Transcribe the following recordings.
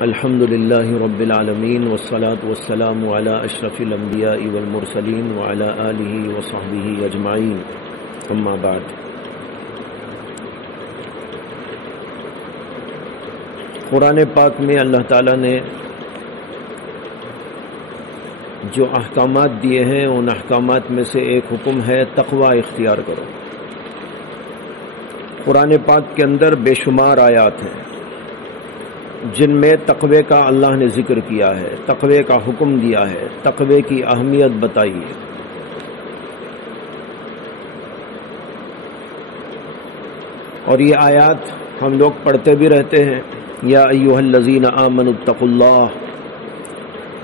الحمد للہ رب العالمین والصلاة والسلام علی اشرف الانبیاء والمرسلین وعلی آلہ وصحبہ اجمعین اما بعد۔ قرآن پاک میں اللہ تعالیٰ نے جو احکامات دیے ہیں ان احکامات میں سے ایک حکم ہے تقوی اختیار کرو۔ قرآن پاک کے اندر بے شمار آیات ہیں جن میں تقوی کا اللہ نے ذکر کیا ہے، تقوی کا حکم دیا ہے، تقوی کی اہمیت بتائی ہے۔ اور یہ آیات ہم لوگ پڑھتے بھی رہتے ہیں، یا ایھا الذین آمنوا اتقوا اللہ،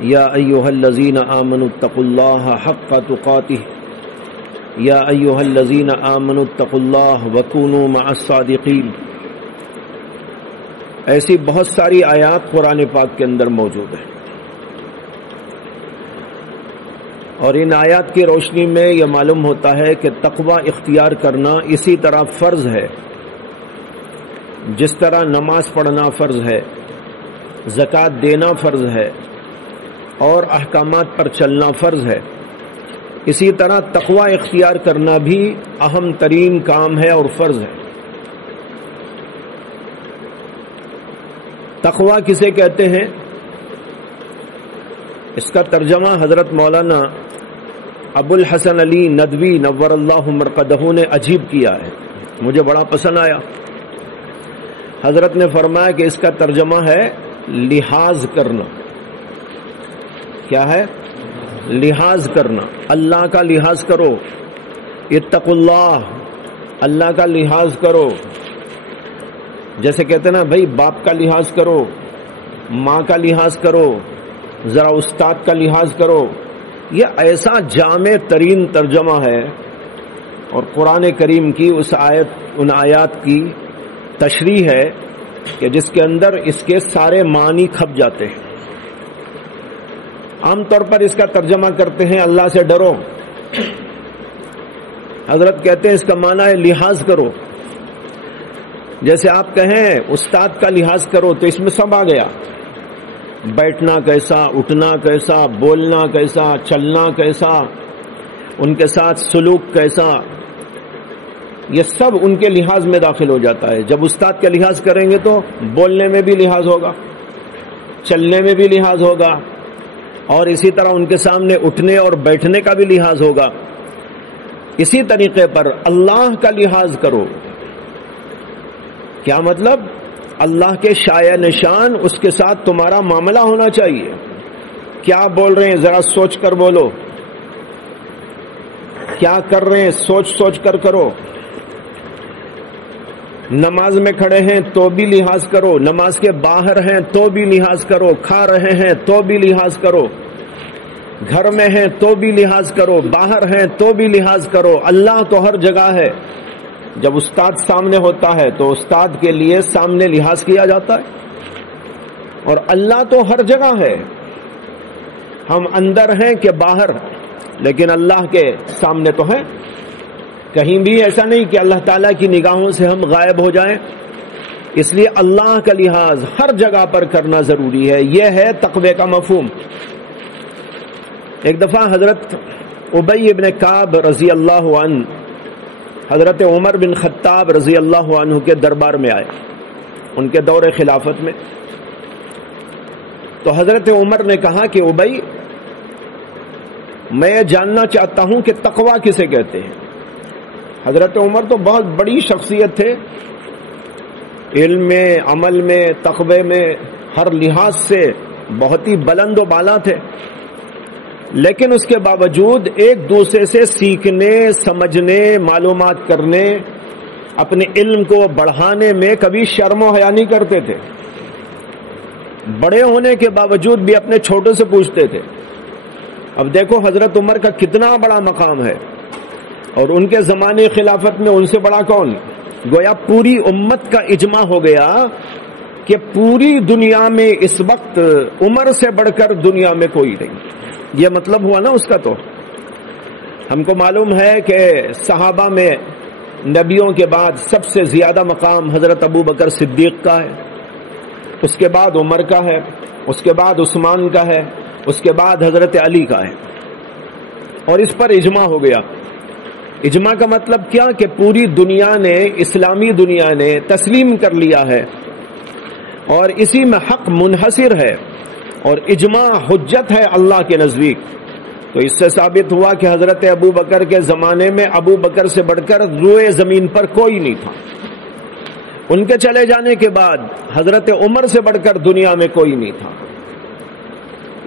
یا ایھا الذین آمنوا اتقوا اللہ حق تقاتہ، یا ایھا الذین آمنوا اتقوا اللہ وکونوا مع الصادقین۔ ایسی بہت ساری آیات قرآن پاک کے اندر موجود ہیں، اور ان آیات کی روشنی میں یہ معلوم ہوتا ہے کہ تقوی اختیار کرنا اسی طرح فرض ہے جس طرح نماز پڑھنا فرض ہے، زکوٰۃ دینا فرض ہے اور احکامات پر چلنا فرض ہے، اسی طرح تقوی اختیار کرنا بھی اہم ترین کام ہے اور فرض ہے۔ تقوی کسے کہتے ہیں؟ اس کا ترجمہ حضرت مولانا ابو الحسن علی ندوی نور اللہ مرقدہ نے عجیب کیا ہے، مجھے بڑا پسند آیا۔ حضرت نے فرمایا کہ اس کا ترجمہ ہے لحاظ کرنا۔ کیا ہے؟ لحاظ کرنا، اللہ کا لحاظ کرو، اتقوا اللہ، اللہ کا لحاظ کرو۔ جیسے کہتے ہیں نا بھائی، باپ کا لحاظ کرو، ماں کا لحاظ کرو، ذرا استاد کا لحاظ کرو۔ یہ ایسا جامع ترین ترجمہ ہے، اور قرآن کریم کی ان آیات کی تشریح ہے کہ جس کے اندر اس کے سارے معنی کھپ جاتے ہیں۔ عام طور پر اس کا ترجمہ کرتے ہیں اللہ سے ڈرو، حضرت کہتے ہیں اس کا معنی ہے لحاظ کرو۔ جیسے آپ کہیں استاد کا لحاظ کرو تو اس میں سب آ گیا، بیٹھنا کیسا، اٹھنا کیسا، بولنا کیسا، چلنا کیسا، ان کے ساتھ سلوک کیسا، یہ سب ان کے لحاظ میں داخل ہو جاتا ہے۔ جب استاد کا لحاظ کریں گے تو بولنے میں بھی لحاظ ہوگا، چلنے میں بھی لحاظ ہوگا، اور اسی طرح ان کے سامنے اٹھنے اور بیٹھنے کا بھی لحاظ ہوگا۔ اسی طریقے پر اللہ کا لحاظ کرو۔ کیا مطلب؟ اللہ کے شایع نشان اس کے ساتھ تمہارا معاملہ ہونا چاہیے۔ کیا بول رہے ہیں ذرا سوچ کر بولو، کیا کر رہے ہیں سوچ سوچ کر کرو۔ نماز میں کھڑے ہیں تو بھی لحاظ کرو، نماز کے باہر ہیں تو بھی لحاظ کرو، کھا رہے ہیں تو بھی لحاظ کرو، گھر میں ہیں تو بھی لحاظ کرو، باہر ہیں تو بھی لحاظ کرو۔ اللہ تو ہر جگہ ہے۔ جب استاد سامنے ہوتا ہے تو استاد کے لیے سامنے لحاظ کیا جاتا ہے، اور اللہ تو ہر جگہ ہے۔ ہم اندر ہیں کہ باہر، لیکن اللہ کے سامنے تو ہیں۔ کہیں بھی ایسا نہیں کہ اللہ تعالیٰ کی نگاہوں سے ہم غائب ہو جائیں، اس لیے اللہ کا لحاظ ہر جگہ پر کرنا ضروری ہے۔ یہ ہے تقوی کا مفہوم۔ ایک دفعہ حضرت ابی بن کعب رضی اللہ عنہ حضرت عمر بن خطاب رضی اللہ عنہ کے دربار میں آئے، ان کے دور خلافت میں۔ تو حضرت عمر نے کہا کہ ابی، میں جاننا چاہتا ہوں کہ تقوی کسے کہتے ہیں۔ حضرت عمر تو بہت بڑی شخصیت تھے، علم میں، عمل میں، تقوی میں، ہر لحاظ سے بہت ہی بلند و بالا تھے، لیکن اس کے باوجود ایک دوسرے سے سیکھنے، سمجھنے، معلومات کرنے، اپنے علم کو بڑھانے میں کبھی شرم و حیا نہیں کرتے تھے۔ بڑے ہونے کے باوجود بھی اپنے چھوٹوں سے پوچھتے تھے۔ اب دیکھو حضرت عمر کا کتنا بڑا مقام ہے، اور ان کے زمانے خلافت میں ان سے بڑا کون؟ گویا پوری امت کا اجماع ہو گیا کہ پوری دنیا میں اس وقت عمر سے بڑھ کر دنیا میں کوئی نہیں۔ یہ مطلب ہوا نا اس کا۔ تو ہم کو معلوم ہے کہ صحابہ میں نبیوں کے بعد سب سے زیادہ مقام حضرت ابو بکر صدیق کا ہے، اس کے بعد عمر کا ہے، اس کے بعد عثمان کا ہے، اس کے بعد حضرت علی کا ہے، اور اس پر اجماع ہو گیا۔ اجماع کا مطلب کیا کہ پوری دنیا نے، اسلامی دنیا نے تسلیم کر لیا ہے اور اسی میں حق منحصر ہے، اور اجماع حجت ہے اللہ کے نزدیک۔ تو اس سے ثابت ہوا کہ حضرت ابو بکر کے زمانے میں ابو بکر سے بڑھ کر روئے زمین پر کوئی نہیں تھا، ان کے چلے جانے کے بعد حضرت عمر سے بڑھ کر دنیا میں کوئی نہیں تھا،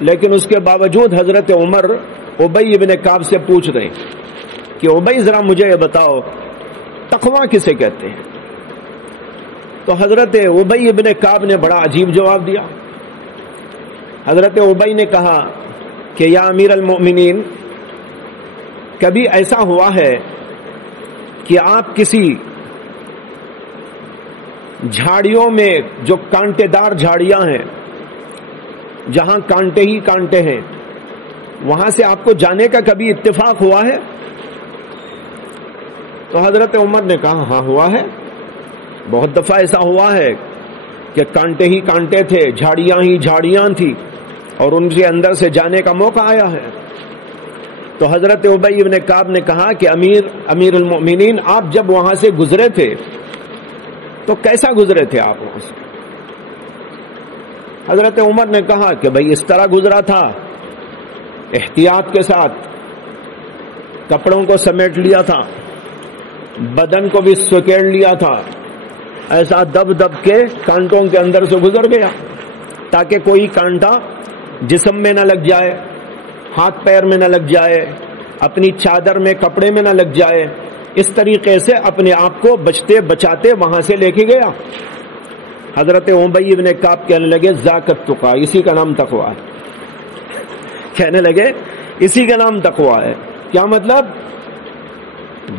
لیکن اس کے باوجود حضرت عمر ابی ابن کعب سے پوچھ رہے کہ ابی ذرا مجھے یہ بتاؤ تقویٰ کسے کہتے ہیں؟ تو حضرت ابی ابن کعب نے بڑا عجیب جواب دیا۔ حضرت ابی نے کہا کہ یا امیر المؤمنین، کبھی ایسا ہوا ہے کہ آپ کسی جھاڑیوں میں، جو کانٹے دار جھاڑیاں ہیں، جہاں کانٹے ہی کانٹے ہیں، وہاں سے آپ کو جانے کا کبھی اتفاق ہوا ہے؟ تو حضرت عمر نے کہا ہاں ہوا ہے، بہت دفعہ ایسا ہوا ہے کہ کانٹے ہی کانٹے تھے، جھاڑیاں ہی جھاڑیاں تھی، اور ان کے اندر سے جانے کا موقع آیا ہے۔ تو حضرت ابی ابن کعب نے کہا کہ امیر المؤمنین، آپ جب وہاں سے گزرے تھے تو کیسا گزرے تھے آپ وہاں سے؟ حضرت عمر نے کہا کہ بھئی اس طرح گزرا تھا، احتیاط کے ساتھ کپڑوں کو سمیٹ لیا تھا، بدن کو بھی سکیڑ لیا تھا، ایسا دب دب کے کانٹوں کے اندر سے گزر گیا تاکہ کوئی کانٹا جسم میں نہ لگ جائے، ہاتھ پیر میں نہ لگ جائے، اپنی چادر میں، کپڑے میں نہ لگ جائے۔ اس طریقے سے اپنے آپ کو بچتے بچاتے وہاں سے لے کے گیا۔ حضرت ابی ابن کعب کہنے لگے ذاک التقیٰ، اسی کا نام تقویٰ ہے۔ کہنے لگے اسی کا نام تقویٰ ہے۔ کیا مطلب؟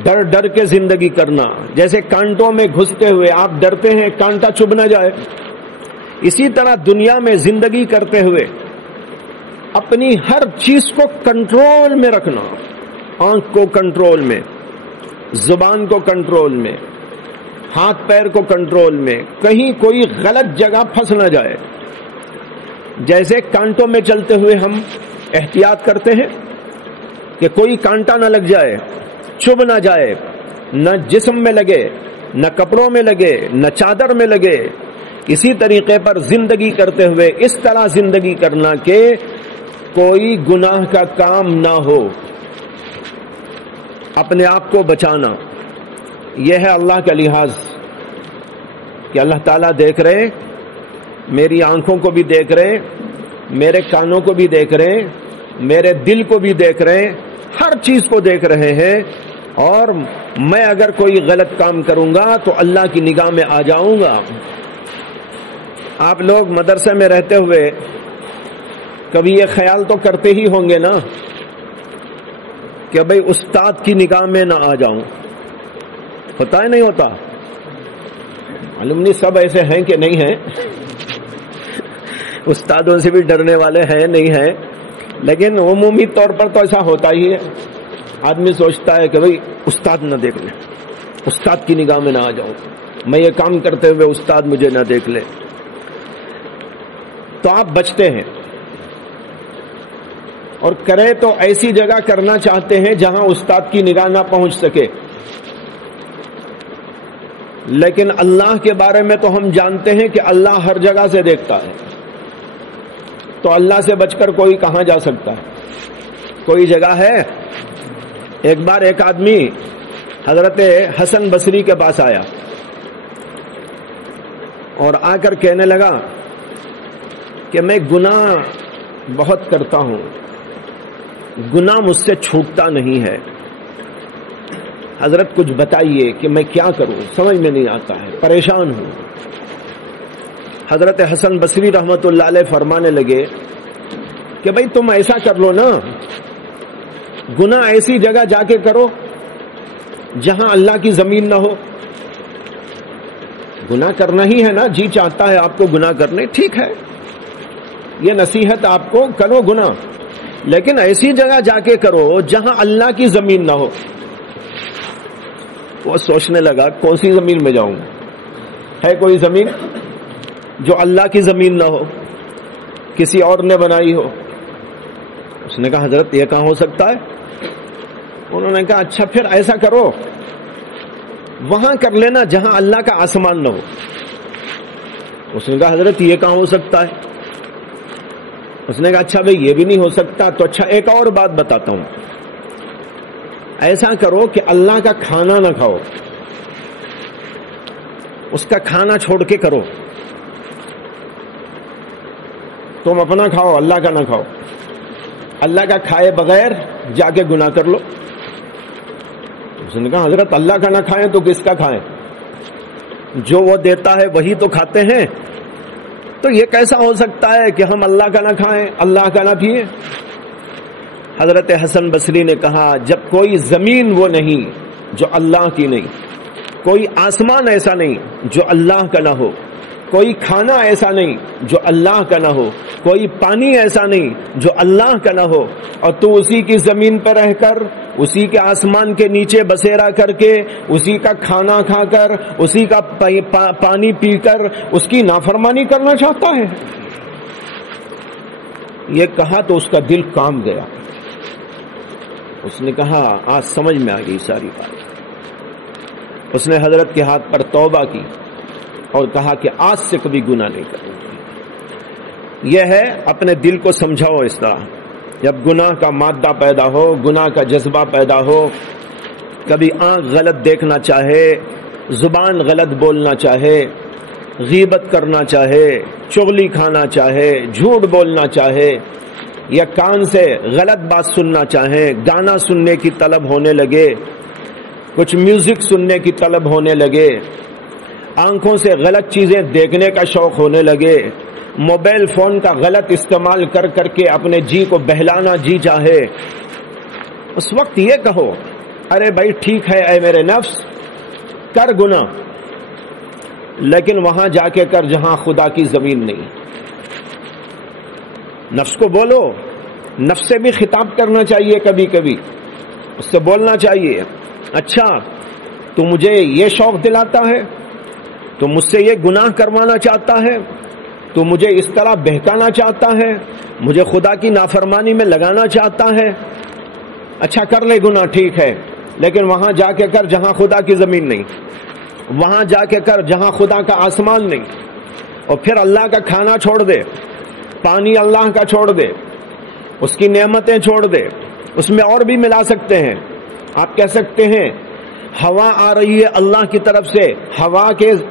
ڈر ڈر کے زندگی کرنا، جیسے کانٹوں میں گھستے ہوئے آپ ڈرتے ہیں کانٹا چبھ نہ جائے، اسی طرح دنیا میں زندگی کرتے ہوئے اپنی ہر چیز کو کنٹرول میں رکھنا، آنکھ کو کنٹرول میں، زبان کو کنٹرول میں، ہاتھ پیر کو کنٹرول میں، کہیں کوئی غلط جگہ پھنس نہ جائے۔ جیسے کانٹوں میں چلتے ہوئے ہم احتیاط کرتے ہیں کہ کوئی کانٹا نہ لگ جائے، چبھ نہ جائے، نہ جسم میں لگے، نہ کپڑوں میں لگے، نہ چادر میں لگے، اسی طریقے پر زندگی کرتے ہوئے اس طرح زندگی کرنا کہ کوئی گناہ کا کام نہ ہو، اپنے آپ کو بچانا۔ یہ ہے اللہ کا لحاظ کہ اللہ تعالیٰ دیکھ رہے، میری آنکھوں کو بھی دیکھ رہے، میرے کانوں کو بھی دیکھ رہے، میرے دل کو بھی دیکھ رہے، ہر چیز کو دیکھ رہے ہیں، اور میں اگر کوئی غلط کام کروں گا تو اللہ کی نگاہ میں آ جاؤں گا۔ آپ لوگ مدرسے میں رہتے ہوئے کبھی یہ خیال تو کرتے ہی ہوں گے نا کہ بھئی استاد کی نگاہ میں نہ آ جاؤں، ہوتا ہے نہیں ہوتا؟ معلوم نہیں سب ایسے ہیں کہ نہیں ہیں، استادوں سے بھی ڈرنے والے ہیں نہیں ہیں، لیکن عمومی طور پر تو ایسا ہوتا ہی ہے۔ آدمی سوچتا ہے کہ بھئی استاد نہ دیکھ لے، استاد کی نگاہ میں نہ آ جاؤں، میں یہ کام کرتے ہوئے استاد مجھے نہ دیکھ لے، تو آپ بچتے ہیں، اور کرے تو ایسی جگہ کرنا چاہتے ہیں جہاں استاد کی نگاہ نہ پہنچ سکے۔ لیکن اللہ کے بارے میں تو ہم جانتے ہیں کہ اللہ ہر جگہ سے دیکھتا ہے، تو اللہ سے بچ کر کوئی کہاں جا سکتا ہے؟ کوئی جگہ ہے؟ ایک بار ایک آدمی حضرت حسن بصری کے پاس آیا اور آ کر کہنے لگا کہ میں گناہ بہت کرتا ہوں، گناہ مجھ سے چھوٹتا نہیں ہے، حضرت کچھ بتائیے کہ میں کیا کروں، سمجھ میں نہیں آتا ہے، پریشان ہوں۔ حضرت حسن بصری رحمت اللہ علیہ فرمانے لگے کہ بھئی تم ایسا کر لو نا، گناہ ایسی جگہ جا کے کرو جہاں اللہ کی زمین نہ ہو۔ گناہ کرنا ہی ہے نا، جی چاہتا ہے آپ کو گناہ کرنے، ٹھیک ہے، یہ نصیحت آپ کو، کرو گناہ، لیکن ایسی جگہ جا کے کرو جہاں اللہ کی زمین نہ ہو۔ وہ سوچنے لگا کون سی زمین میں جاؤں، ہے کوئی زمین؟ جو اللہ کی زمین نہ ہو، کسی اور نے بنائی ہو؟ اس نے کہا حضرت یہ کہاں ہو سکتا ہے؟ انہوں نے کہا اچھا پھر ایسا کرو، وہاں کر لینا جہاں اللہ کا آسمان نہ ہو۔ اس نے کہا حضرت یہ کہاں ہو سکتا ہے؟ اس نے کہا اچھا بھئی یہ بھی نہیں ہو سکتا تو اچھا ایک اور بات بتاتا ہوں، ایسا کرو کہ اللہ کا کھانا نہ کھاؤ، اس کا کھانا چھوڑ کے کرو، تم اپنا کھاؤ اللہ کا نہ کھاؤ، اللہ کا کھائے بغیر جا کے گناہ کر لو۔ اس نے کہا حضرت اللہ کا نہ کھائیں تو کس کا کھائیں؟ جو وہ دیتا ہے وہی تو کھاتے ہیں، تو یہ کیسا ہو سکتا ہے کہ ہم اللہ کا نہ کھائیں اللہ کا نہ پیئیں؟ حضرت حسن بصری نے کہا جب کوئی زمین وہ نہیں جو اللہ کی نہیں، کوئی آسمان ایسا نہیں جو اللہ کا نہ ہو، کوئی کھانا ایسا نہیں جو اللہ کا نہ ہو، کوئی پانی ایسا نہیں جو اللہ کا نہ ہو، اور تو اسی کی زمین پر رہ کر، اسی کے آسمان کے نیچے بسیرا کر کے، اسی کا کھانا کھا کر، اسی کا پانی پی کر اس کی نافرمانی کرنا چاہتا ہے؟ یہ کہا تو اس کا دل کام گیا، اس نے کہا آج سمجھ میں آ گئی ساری بات۔ اس نے حضرت کے ہاتھ پر توبہ کی اور کہا کہ آج سے کبھی گناہ نہیں کروں گی۔ یہ ہے اپنے دل کو سمجھاؤ اس طرح، جب گناہ کا مادہ پیدا ہو، گناہ کا جذبہ پیدا ہو، کبھی آنکھ غلط دیکھنا چاہے، زبان غلط بولنا چاہے، غیبت کرنا چاہے، چغلی کھانا چاہے، جھوٹ بولنا چاہے، یا کان سے غلط بات سننا چاہیں، گانا سننے کی طلب ہونے لگے، کچھ میوزک سننے کی طلب ہونے لگے، آنکھوں سے غلط چیزیں دیکھنے کا شوق ہونے لگے، موبائل فون کا غلط استعمال کر کر کے اپنے جی کو بہلانا جی چاہے، اس وقت یہ کہو ارے بھائی ٹھیک ہے اے میرے نفس کر گناہ، لیکن وہاں جا کے کر جہاں خدا کی زمین نہیں۔ نفس کو بولو، نفس سے بھی خطاب کرنا چاہیے، کبھی کبھی اس سے بولنا چاہیے اچھا تو مجھے یہ شوق دلاتا ہے، تو مجھ سے یہ گناہ کروانا چاہتا ہے، تو مجھے اس طرح بہکانا چاہتا ہے، مجھے خدا کی نافرمانی میں لگانا چاہتا ہے، اچھا کر لے گناہ ٹھیک ہے، لیکن وہاں جا کے کر جہاں خدا کی زمین نہیں، وہاں جا کے کر جہاں خدا کا آسمان نہیں، اور پھر اللہ کا کھانا چھوڑ دے، پانی اللہ کا چھوڑ دے، اس کی نعمتیں چھوڑ دے، اس میں اور بھی ملا سکتے ہیں۔ آپ کہہ سکتے ہیں ہوا آ رہی ہے اللہ کی طرف سے،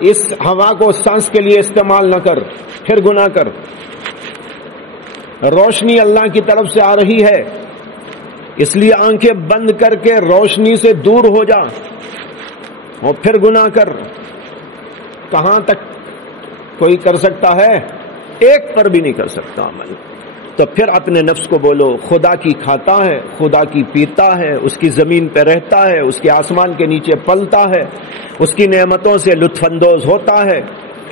اس ہوا کو سانس کے لیے استعمال نہ کر، پھر گناہ کر۔ روشنی اللہ کی طرف سے آ رہی ہے، اس لیے آنکھیں بند کر کے روشنی سے دور ہو جا اور پھر گناہ کر۔ کہاں تک کوئی کر سکتا ہے؟ ایک پر بھی نہیں کر سکتا عمل۔ تو پھر اپنے نفس کو بولو خدا کی کھاتا ہے، خدا کی پیتا ہے، اس کی زمین پہ رہتا ہے، اس کے آسمان کے نیچے پلتا ہے، اس کی نعمتوں سے لطف اندوز ہوتا ہے،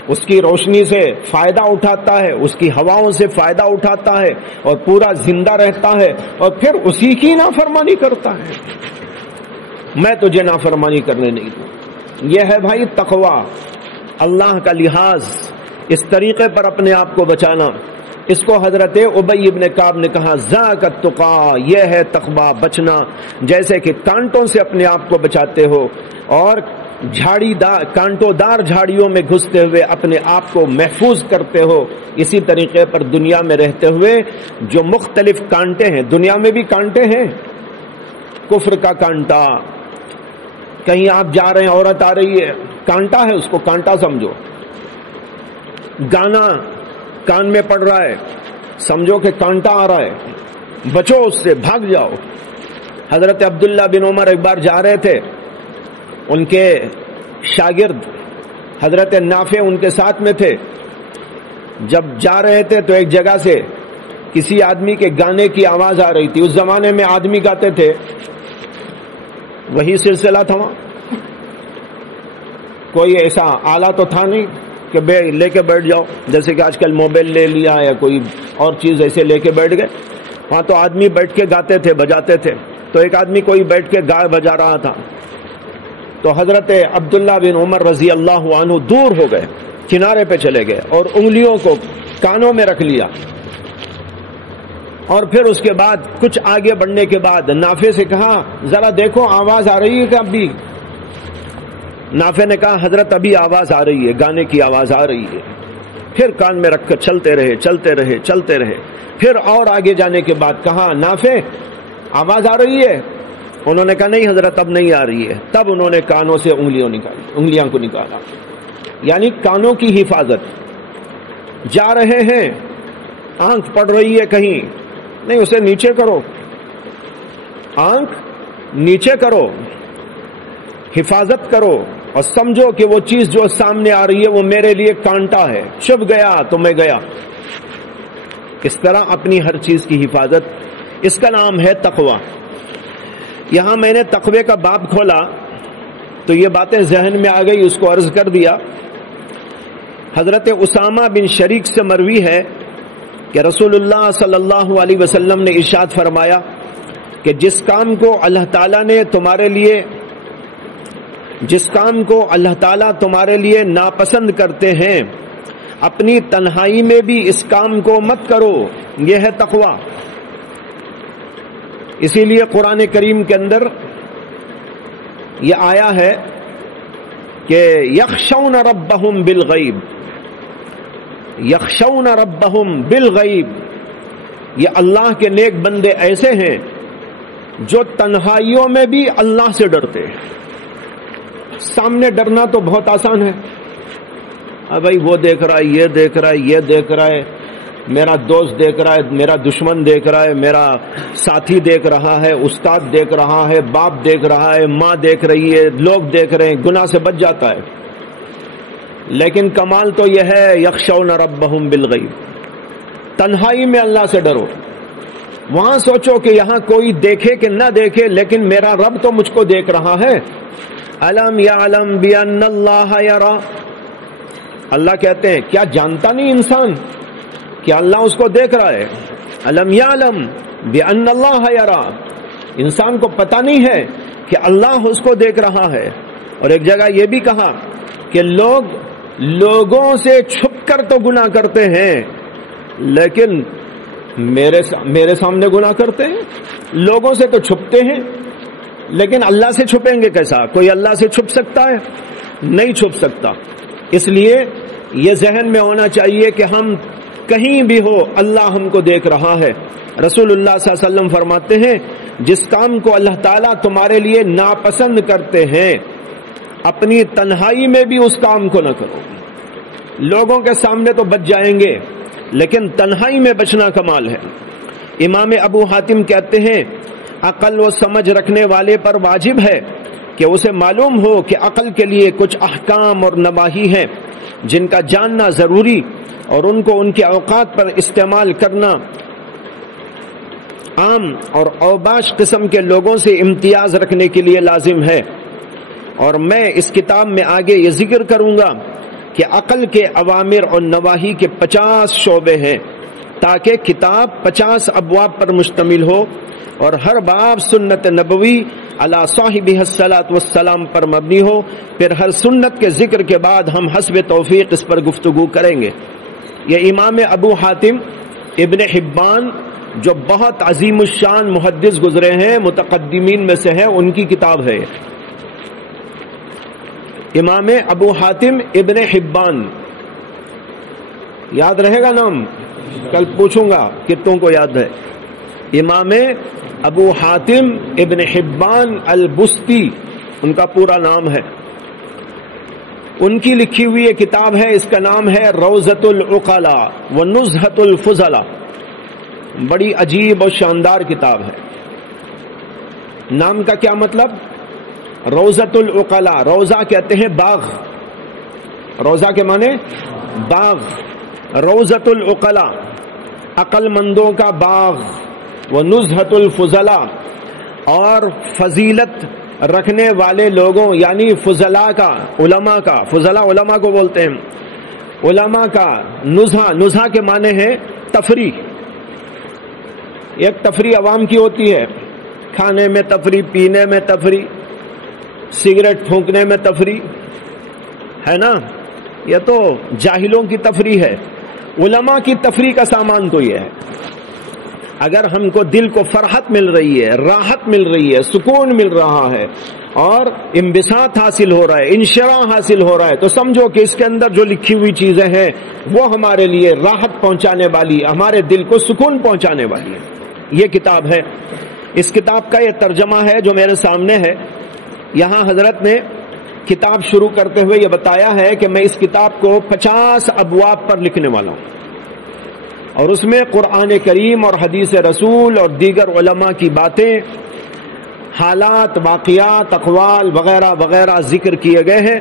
اس کی روشنی سے فائدہ اٹھاتا ہے، اس کی ہواؤں سے فائدہ اٹھاتا ہے اور پورا زندہ رہتا ہے، اور پھر اسی کی نافرمانی کرتا ہے۔ میں تجھے نافرمانی کرنے نہیں دوں۔ یہ ہے بھائی تقویٰ، اللہ کا لحاظ، اس طریقے پر اپنے آپ کو بچانا۔ اس کو حضرت ابی ابن کعب نے کہا ذاک التقیٰ، یہ ہے تقویٰ، بچنا، جیسے کہ کانٹوں سے اپنے آپ کو بچاتے ہو اور کانٹوں دار جھاڑیوں میں گھستے ہوئے اپنے آپ کو محفوظ کرتے ہو، اسی طریقے پر دنیا میں رہتے ہوئے جو مختلف کانٹے ہیں، دنیا میں بھی کانٹے ہیں، کفر کا کانٹا، کہیں آپ جا رہے ہیں عورت آ رہی ہے کانٹا ہے، اس کو کانٹا سمجھو، گانا کان میں پڑ رہا ہے سمجھو کہ کانٹا آ رہا ہے، بچو اس سے، بھاگ جاؤ۔ حضرت عبداللہ بن عمر ایک بار جا رہے تھے، ان کے شاگرد حضرت نافع ان کے ساتھ میں تھے، جب جا رہے تھے تو ایک جگہ سے کسی آدمی کے گانے کی آواز آ رہی تھی۔ اس زمانے میں آدمی گاتے تھے، وہی سلسلہ تھا، کوئی ایسا آلہ تو تھا نہیں کہ لے کے بیٹھ جاؤ، جیسے کہ آج کل موبائل لے لیا یا کوئی اور چیز ایسے لے کے بیٹھ گئے، وہاں تو آدمی بیٹھ کے گاتے تھے، بجاتے تھے۔ تو ایک آدمی کوئی بیٹھ کے گائے بجا رہا تھا، تو حضرت عبداللہ بن عمر رضی اللہ عنہ دور ہو گئے کنارے پہ چلے گئے اور انگلیوں کو کانوں میں رکھ لیا، اور پھر اس کے بعد کچھ آگے بڑھنے کے بعد نافع سے کہا ذرا دیکھو آواز آ رہی ہے کہ ابھی؟ نافع نے کہا حضرت ابھی آواز آ رہی ہے، گانے کی آواز آ رہی ہے۔ پھر کان میں رکھ کر چلتے رہے چلتے رہے چلتے رہے، پھر اور آگے جانے کے بعد کہا نافع آواز آ رہی ہے؟ انہوں نے کہا نہیں حضرت اب نہیں آ رہی ہے۔ تب انہوں نے کانوں سے انگلیاں کو نکالا، یعنی کانوں کی حفاظت۔ جا رہے ہیں، آنکھ پڑ رہی ہے کہیں، نہیں اسے نیچے کرو، آنکھ نیچے کرو، حفاظت کرو، اور سمجھو کہ وہ چیز جو سامنے آ رہی ہے وہ میرے لیے کانٹا ہے، چبھ گیا تو میں گیا۔ اس طرح اپنی ہر چیز کی حفاظت، اس کا نام ہے تقوی۔ یہاں میں نے تقوی کا باب کھولا تو یہ باتیں ذہن میں آ گئی، اس کو عرض کر دیا۔ حضرت اسامہ بن شریک سے مروی ہے کہ رسول اللہ صلی اللہ علیہ وسلم نے ارشاد فرمایا کہ جس کام کو اللہ تعالیٰ تمہارے لیے ناپسند کرتے ہیں، اپنی تنہائی میں بھی اس کام کو مت کرو، یہ ہے تقوی۔ اسی لیے قرآن کریم کے اندر یہ آیا ہے کہ یخشون ربہم بالغیب، یخشون ربہم بالغیب، یہ اللہ کے نیک بندے ایسے ہیں جو تنہائیوں میں بھی اللہ سے ڈرتے ہیں۔ سامنے ڈرنا تو بہت آسان ہے، بھائی وہ دیکھ رہا ہے، یہ دیکھ رہا ہے، یہ دیکھ رہا ہے، میرا دوست دیکھ رہا ہے، میرا دشمن دیکھ رہا ہے، میرا ساتھی دیکھ رہا ہے، استاد دیکھ رہا ہے، باپ دیکھ رہا ہے، ماں دیکھ رہی ہے، لوگ دیکھ رہے ہیں، گناہ سے بچ جاتا ہے۔ لیکن کمال تو یہ ہے یخشون ربہم بالغیب، تنہائی میں اللہ سے ڈرو۔ وہاں سوچو کہ یہاں کوئی دیکھے کہ نہ دیکھے، لیکن میرا رب تو مجھ کو دیکھ رہا ہے۔ الم یعلم بان اللہ یری، اللہ کہتے ہیں کیا جانتا نہیں انسان کہ اللہ اس کو دیکھ رہا ہے؟ الم یعلم بان اللہ یری، انسان کو پتہ نہیں ہے کہ اللہ اس کو دیکھ رہا ہے۔ اور ایک جگہ یہ بھی کہا کہ لوگوں سے چھپ کر تو گناہ کرتے ہیں، لیکن میرے سامنے گناہ کرتے ہیں۔ لوگوں سے تو چھپتے ہیں، لیکن اللہ سے چھپیں گے کیسا؟ کوئی اللہ سے چھپ سکتا ہے؟ نہیں چھپ سکتا۔ اس لیے یہ ذہن میں ہونا چاہیے کہ ہم کہیں بھی ہو اللہ ہم کو دیکھ رہا ہے۔ رسول اللہ صلی اللہ علیہ وسلم فرماتے ہیں جس کام کو اللہ تعالیٰ تمہارے لیے ناپسند کرتے ہیں، اپنی تنہائی میں بھی اس کام کو نہ کرو۔ لوگوں کے سامنے تو بچ جائیں گے، لیکن تنہائی میں بچنا کمال ہے۔ امام ابو حاتم کہتے ہیں عقل و سمجھ رکھنے والے پر واجب ہے کہ اسے معلوم ہو کہ عقل کے لیے کچھ احکام اور نواہی ہیں جن کا جاننا ضروری، اور ان کو ان کے اوقات پر استعمال کرنا عام اور اوباش قسم کے لوگوں سے امتیاز رکھنے کے لیے لازم ہے۔ اور میں اس کتاب میں آگے یہ ذکر کروں گا کہ عقل کے اوامر اور نواہی کے 50 شعبے ہیں، تاکہ کتاب 50 ابواب پر مشتمل ہو اور ہر باب سنت نبوی علی صاحبہ الصلاۃ والسلام پر مبنی ہو۔ پھر ہر سنت کے ذکر کے بعد ہم حسب توفیق اس پر گفتگو کریں گے۔ یہ امام ابو حاتم ابن حبان جو بہت عظیم الشان محدث گزرے ہیں، متقدمین میں سے ہیں، ان کی کتاب ہے۔ امام ابو حاتم ابن حبان، یاد رہے گا نام؟ کل پوچھوں گا کتنوں کو یاد ہے۔ امام ابو حاتم ابن حبان البستی ان کا پورا نام ہے۔ ان کی لکھی ہوئی یہ کتاب ہے، اس کا نام ہے روضۃ العقلاء و نزہۃ الفضلاء۔ بڑی عجیب اور شاندار کتاب ہے۔ نام کا کیا مطلب؟ روضۃ العقلاء، روضہ کہتے ہیں باغ، روضہ کے معنی باغ، روضۃ العقلاء عقل مندوں کا باغ، وہ نزہۃ الفضلاء اور فضیلت رکھنے والے لوگوں یعنی فضلاء کا، علماء کا، فضلاء علماء کو بولتے ہیں، علماء کا نزہہ، نزہہ کے معنی ہے تفریح۔ ایک تفریح عوام کی ہوتی ہے، کھانے میں تفریح، پینے میں تفریح، سگریٹ پھونکنے میں تفریح ہے نا، یہ تو جاہلوں کی تفریح ہے. علماء کی تفریح کا سامان تو یہ ہے. اگر ہم کو دل کو فرحت مل رہی ہے، راحت مل رہی ہے، سکون مل رہا ہے اور انبساط حاصل ہو رہا ہے، انشراح حاصل ہو رہا ہے، تو سمجھو کہ اس کے اندر جو لکھی ہوئی چیزیں ہیں وہ ہمارے لیے راحت پہنچانے والی، ہمارے دل کو سکون پہنچانے والی ہے. یہ کتاب ہے. اس کتاب کا یہ ترجمہ ہے جو میرے سامنے ہے. یہاں حضرت نے کتاب شروع کرتے ہوئے یہ بتایا ہے کہ میں اس کتاب کو 50 ابواب پر لکھنے والا ہوں، اور اس میں قرآن کریم اور حدیث رسول اور دیگر علماء کی باتیں، حالات، واقعات، اقوال وغیرہ وغیرہ ذکر کیے گئے ہیں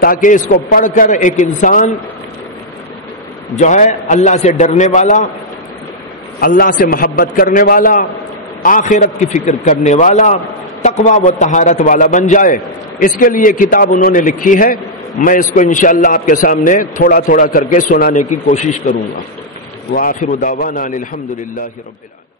تاکہ اس کو پڑھ کر ایک انسان جو ہے اللہ سے ڈرنے والا، اللہ سے محبت کرنے والا، آخرت کی فکر کرنے والا، تقوی و طہارت والا بن جائے. اس کے لیے کتاب انہوں نے لکھی ہے. میں اس کو انشاءاللہ آپ کے سامنے تھوڑا تھوڑا کر کے سنانے کی کوشش کروں گا. وآخر دعوانا الحمد للہ رب العالمین.